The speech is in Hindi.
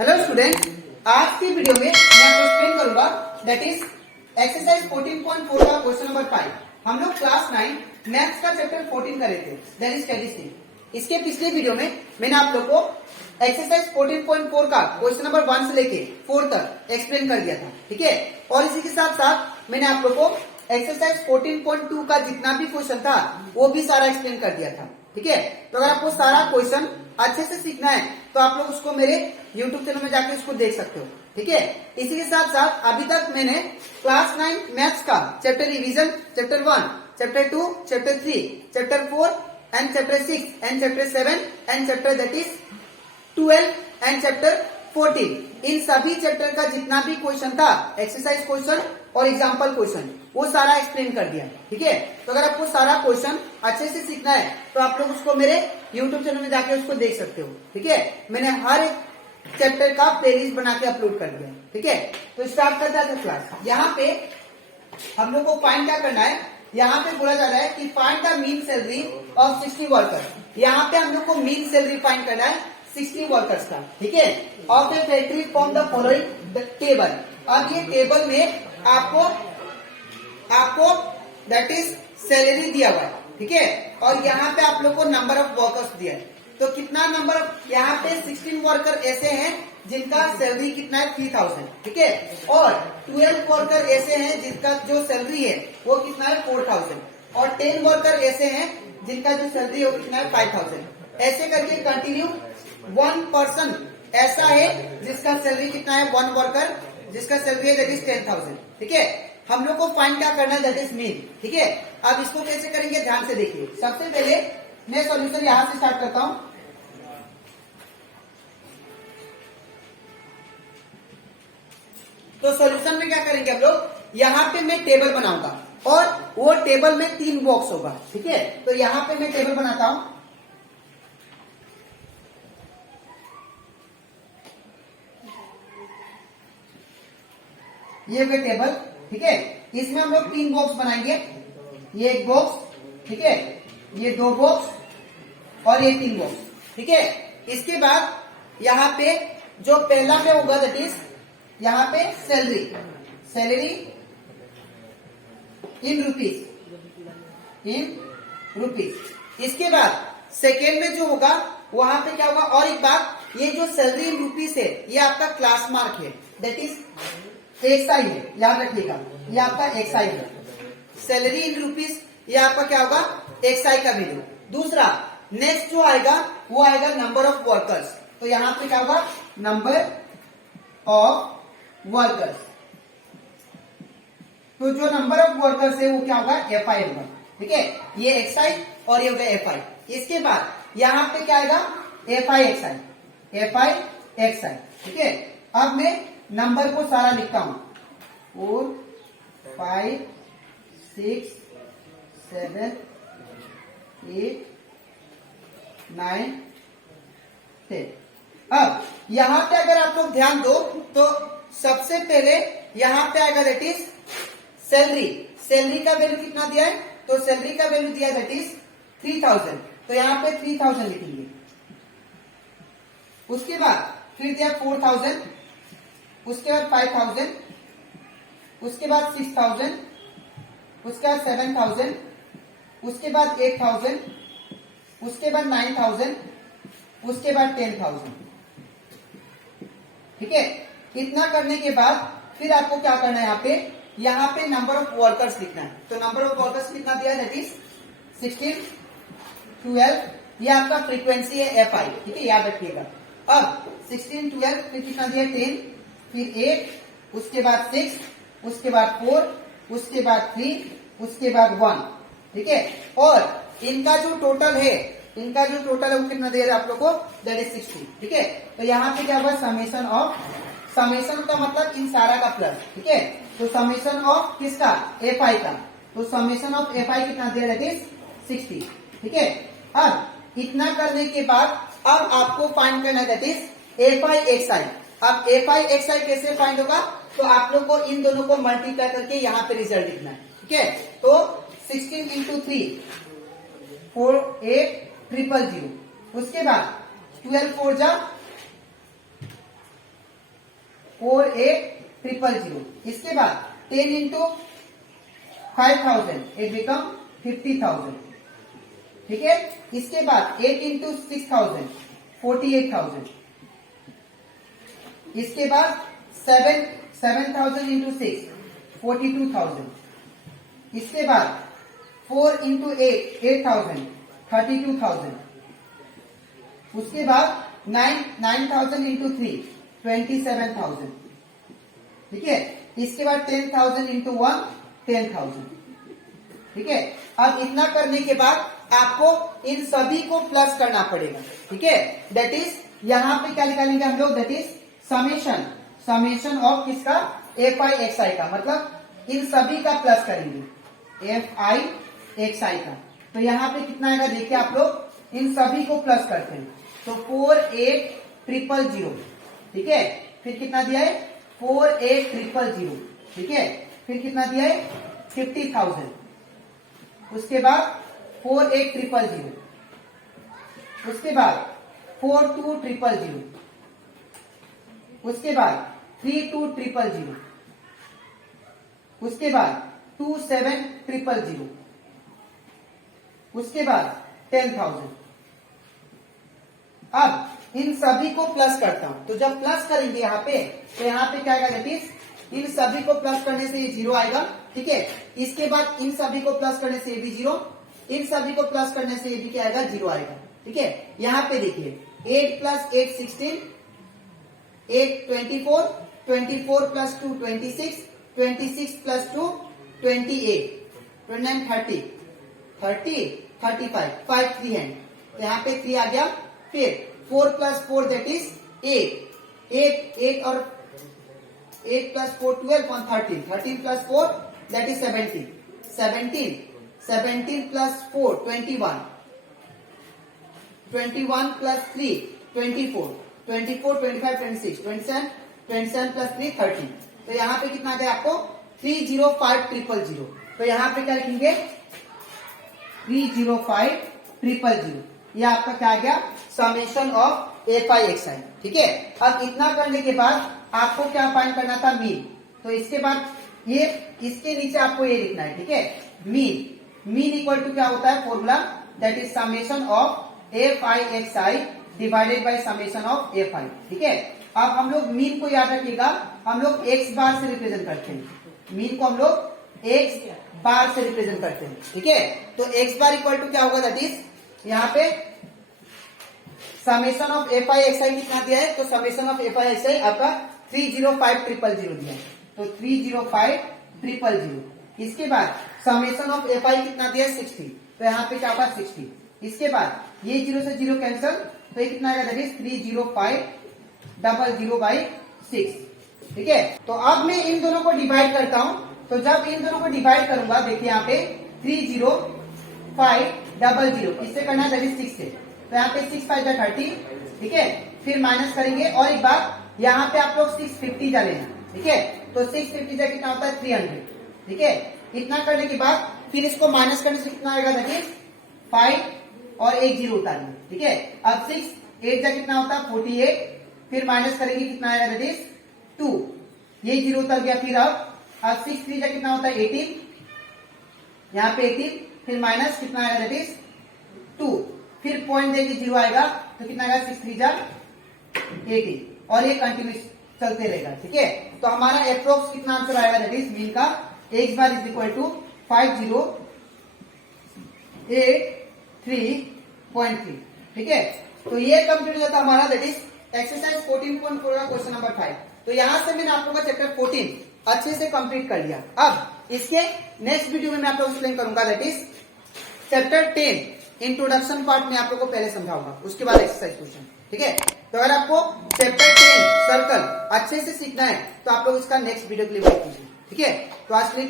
हेलो स्टूडेंट, आज की वीडियो में मैं आपको एक्सप्लेन करूंगा दैट इज एक्सरसाइज 14.4 का क्वेश्चन नंबर 5। हम लोग क्लास 9 मैथ्स का चैप्टर 14 कर रहे थे दैट इज स्टैटिस्टिक्स। इसके पिछले वीडियो में मैंने आप लोग को एक्सरसाइज 14.4 का क्वेश्चन नंबर 1 से लेके 4 तक एक्सप्लेन कर दिया था, ठीक है। और इसी के साथ साथ मैंने आप लोग को एक्सरसाइज 14.2 का जितना भी क्वेश्चन था वो भी सारा एक्सप्लेन कर दिया था, ठीक है। तो अगर आपको सारा क्वेश्चन अच्छे से सीखना है तो आप लोग उसको मेरे YouTube चैनल में जाके उसको देख सकते हो, ठीक है। इसी के साथ साथ अभी तक मैंने क्लास 9 मैथ्स का chapter revision, chapter 1, chapter 2, chapter 3, chapter 4 and chapter 6 and chapter 7 and chapter that is 12 and chapter 14, इन सभी चैप्टर का जितना भी क्वेश्चन था, एक्सरसाइज क्वेश्चन और एग्जाम्पल क्वेश्चन, वो सारा एक्सप्लेन कर दिया, ठीक है। तो अगर आपको सारा क्वेश्चन अच्छे से सीखना है तो आप लोग उसको मेरे YouTube चैनल में जाके उसको देख सकते हो, ठीक है। मैंने हर एक चैप्टर का प्लेलिस्ट बना के अपलोड कर दिया, ठीक है। तो स्टार्ट करता है क्लास। यहाँ पे हम लोग को फाइंड क्या करना है, यहाँ पे बोला जा रहा है कि find the mean salary of 60 workers. यहाँ पे हम लोग को मीन सैलरी फाइंड करना है 60 वर्कर्स का, ठीक है। Of A factory from the following table. अब ये टेबल में आपको दैट इज सैलरी दिया हुआ है, ठीक है। और यहाँ पे आप लोग को नंबर ऑफ वर्कर्स दिया है। तो कितना नंबर, यहाँ पे 16 वर्कर ऐसे हैं जिनका सैलरी कितना है 3000, ठीक है। और 12 वर्कर ऐसे हैं जिनका जो सैलरी है वो कितना है 4000। और 10 वर्कर ऐसे हैं जिनका जो सैलरी है वो कितना है 5000। ऐसे करके कंटिन्यू 1 पर्सन ऐसा है जिसका सैलरी कितना है, 1 वर्कर जिसका सैलरी है दैट इज 10,000, ठीक है। हम लोग को फाइंड क्या करना है दैट इज मीन, ठीक है। अब इसको कैसे करेंगे ध्यान से देखिए। सबसे पहले मैं सॉल्यूशन यहां से स्टार्ट करता हूं। तो सॉल्यूशन में क्या करेंगे हम लोग, यहाँ पे मैं टेबल बनाऊंगा और वो टेबल में 3 बॉक्स होगा, ठीक है। तो यहाँ पे मैं टेबल बनाता हूं। ये वे टेबल, ठीक है। इसमें हम लोग 3 बॉक्स बनाएंगे। ये 1 बॉक्स, ठीक है, ये 2 बॉक्स और ये 3 बॉक्स, ठीक है। इसके बाद यहाँ पे जो पहला में होगा दैट इज यहाँ पे सैलरी इन रुपीज। इसके बाद सेकेंड में जो होगा वहां पे क्या होगा, और एक बात, ये जो सैलरी इन रुपीज है ये आपका क्लास मार्क है दैट इज एक्सआई है, याद रखिएगा ये आपका एक्सआई है। सैलरी इन रुपीज ये आपका क्या होगा, एक्सआई का वैल्यू। दूसरा नेक्स्ट जो आएगा वो आएगा नंबर ऑफ वर्कर्स। तो यहाँ पे क्या होगा, नंबर ऑफ वर्कर्स। तो जो नंबर ऑफ वर्कर्स है वो क्या होगा, एफआई होगा, ठीक है। ये एक्सआई और ये होगा एफआई। इसके बाद यहाँ पे क्या आएगा, एफआई एक्सआई, ठीक है। अब मैं नंबर को सारा लिखता हूं, 4 5 6 7 8 9 10। अब यहां पे अगर आप लोग ध्यान दो तो सबसे पहले यहां पे आएगा दैट इज सैलरी का वैल्यू कितना दिया है, तो सैलरी का वैल्यू दिया दैट इज 3000। तो यहां पे 3000 लिखेंगे। उसके बाद फिर दिया 4000, उसके बाद 5000, उसके बाद 6000, उसके बाद 7000, उसके बाद 8000, उसके बाद 9000, उसके बाद 10,000, ठीक है। इतना करने के बाद फिर आपको क्या करना है, यहाँ पे नंबर ऑफ वर्कर्स लिखना है। तो नंबर ऑफ वर्कर्स कितना दिया है दैट इज 16, 12, ये आपका फ्रीक्वेंसी है एफआई, ठीक है, याद रखिएगा। अब 16, 12 फिर कितना दिया 10, फिर 8, उसके बाद 6, उसके बाद 4, उसके बाद 3, उसके बाद 1, ठीक है। और इनका जो टोटल है वो कितना दे रहा है आप लोग को, दैट इज 60, ठीक है। तो यहाँ पे क्या होगा, समेशन का मतलब इन सारा का प्लस, ठीक है। तो समेशन ऑफ किसका, एफआई का। तो समेशन ऑफ एफआई कितना दे रहा है, दैट इज 60, ठीक है। अब इतना करने के बाद अब आपको फाइंड करना है दैट इज एफआई एक्सआई। अब एफआई एक्सआई कैसे फाइंड होगा, तो आप लोग को इन दोनों को मल्टीप्लाई करके यहाँ पे रिजल्ट लिखना है, ठीक है। तो 16 इंटू 3 48,000। उसके बाद 12 4 जा 48,000। इसके बाद 10 इंटू 5,000 इट बिकम 50,000। ठीक है, इसके बाद 8 इंटू 6,000 48,000। इसके बाद 7,000 इंटू 6 42,000। इसके बाद 4 इंटू 8,000 32,000। उसके बाद 9,000 इंटू 3 27,000। ठीक है, इसके बाद 10,000 इंटू 1 10,000। ठीक है, अब इतना करने के बाद आपको इन सभी को प्लस करना पड़ेगा। ठीक है, दैट इज यहां पे क्या निकालेंगे हम लोग, दैट इज समेशन ऑफ किसका, एफ आई एक्स आई का, मतलब इन सभी का प्लस करेंगे एफ आई एक्स आई का। तो यहाँ पे कितना आएगा देखिए आप लोग, इन सभी को प्लस करते हैं तो 48,000। ठीक है, फिर कितना दिया है 48,000। ठीक है, फिर कितना दिया है 50,000। उसके बाद 48,000। उसके बाद 42,000। उसके बाद 32,000। उसके बाद 27,000। उसके बाद 10,000। अब इन सभी को प्लस करता हूं, तो जब प्लस करेंगे यहाँ पे तो यहाँ पे क्या आएगा, दैट इज इन सभी को प्लस करने से ये 0 आएगा। ठीक है, इसके बाद इन सभी को प्लस करने से ये भी 0, इन सभी को प्लस करने से ये भी क्या आएगा 0 आएगा। ठीक है, यहाँ पे देखिए 8 प्लस 8 16, 8 24, 24 प्लस 2 26, 26 प्लस 2 28, 29 30, 30 35, 5 3 हैंड, तो यहाँ पे 3 आ गया। फिर 4 प्लस 4 दैट इज 8, 8 और 8 प्लस 4 12 और 13, 13 plus 4 that is 17, 17 plus 4 21, 21 plus 3 24, 24 25 26 27 plus 3 30। तो यहाँ पे कितना आ गया आपको 305,000। तो यहाँ पे क्या लिखेंगे 305,000। ये आपका क्या आ गया, summation of f i x i. ठीक है, अब इतना करने के बाद आपको क्या फाइंड करना था, मीन। तो इसके बाद ये इसके नीचे आपको ये लिखना है। ठीक है, मीन इक्वल टू क्या होता है formula, that is summation of f i x I divided by summation of f आई। ठीक है, अब हम लोग मीन को याद रखिएगा, हम लोग एक्स बार से रिप्रेजेंट करते हैं, मीन को हम लोग एक्स बार से रिप्रेजेंट करते हैं। ठीक है, तो एक्स बार इक्वल टू क्या होगा, दैट इज यहाँ पे summation of f i x i कितना दिया है, तो summation of f i x i आपका 305,000 दिया है, तो 305,000। इसके बाद समेशन ऑफ एफ आई कितना दिया है 60, तो यहाँ पे क्या होगा 60। इसके बाद ये 0 से 0 कैंसिल, तो ये कितना आएगा, दैट इज 305,000/6। ठीक है, तो अब मैं इन दोनों को डिवाइड करता हूं, तो जब इन दोनों को डिवाइड करूंगा देखिए यहाँ पे 305,000 इससे करना है, दैट इज 6 से, तो यहाँ पे 6 5 30। ठीक है, फिर माइनस करेंगे, और एक बात यहाँ पे आप लोग 650 जा लेना। ठीक है, तो 650 जा कितना होता है 300। ठीक है, इतना करने के बाद फिर इसको माइनस करने से कितना आएगा, दैट इज 5 और एक 0 उतारेंगे। ठीक है, अब 6 8 जा कितना होता है 48, फिर माइनस करेंगे कितना आएगा, दैट इज 2, ये 0 उतर गया। फिर अब 6 3 जा कितना होता है 18, यहाँ पे 18, फिर माइनस कितना आएगा, दैट इज 2, फिर पॉइंट देंगे 0 आएगा, तो कितना आएगा 6 3 जा 18, और ये कंटिन्यूस चलते रहेगा। ठीक है, तो हमारा अप्रोक्स कितना आंसर आएगा, दैट इज मीन का x bar is equal to 50,803.3। ठीक है, तो ये कंप्लीट हो जाता हमारा, दैट इज एक्सरसाइज 14.4 का क्वेश्चन नंबर 5। तो यहां से मैंने आप लोगों का चैप्टर 14 अच्छे से कंप्लीट कर लिया। अब इसके नेक्स्ट वीडियो में मैं आप लोग एक्सप्लेन करूंगा, that is chapter 10 introduction part में आप लोग को पहले समझाऊंगा, उसके बाद एक्सरसाइज क्वेश्चन। ठीक है, तो अगर आपको चैप्टर 10 सर्कल अच्छे से सीखना है तो आप लोग इसका नेक्स्ट वीडियो के लिए वेट कीजिए। ठीक है, तो आज के लिए